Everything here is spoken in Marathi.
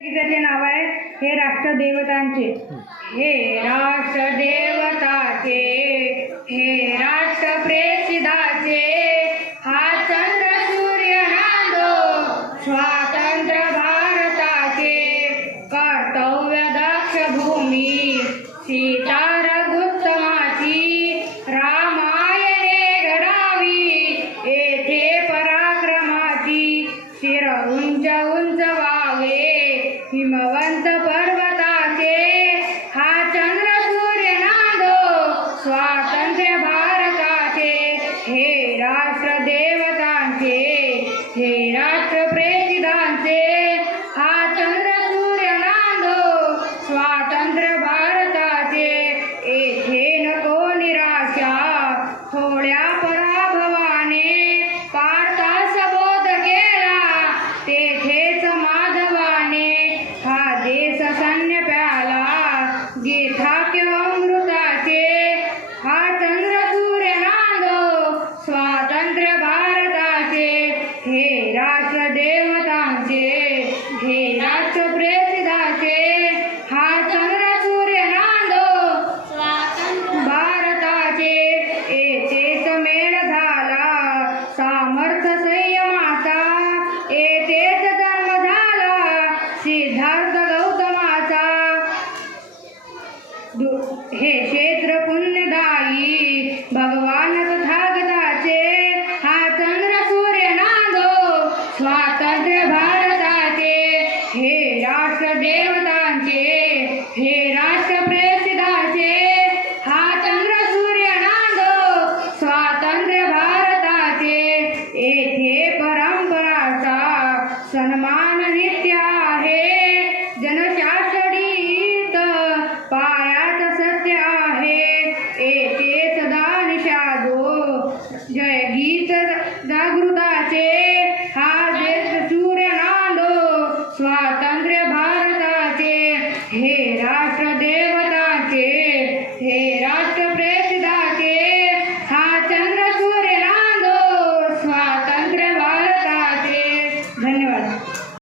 गीताचे नाव आहे हे राष्ट्रदेवतांचे। हे राष्ट्रदेवताचे, हे राष्ट्र प्रेषिताचे, हा चंद्र सूर्य नांदो स्वातंत्र्य भारताचे। कर्तव्य दक्ष भूमी सीता रघुत्तमाची, रामायणे घडावी येथे पराक्रमाची। शिर उंच उंच व्हावे हिमवंत पर्वताचे, हा चंद्र सूर्य नांदो स्वातंत्र्य भारताचे। हे राष्ट्र देवतांचे, हे राष्ट्र प्रेषितांचे, हा चंद्र सूर्य नांदो स्वातंत्र्य भारताचे। येथे नको निराशा थोड्या पराभवाने, पार्थास बोध केला तेथेच माधवाने। हा देश सैन्य प्याला गीताके अमृताचे, हा चंद्र सूर्य नांदो स्वातंत्र्य भारताचे। हे राष्ट्र देवतांचे, हे राष्ट्र प्रेषिताचे, हा चंद्र सूर्य नांदो स्वातंत्र्य भारताचे। येथेच मेळ झाला सामर्थ्य संयमाचा, येथेच जन्म झाला सिद्धार्थ गौतमाचा। हे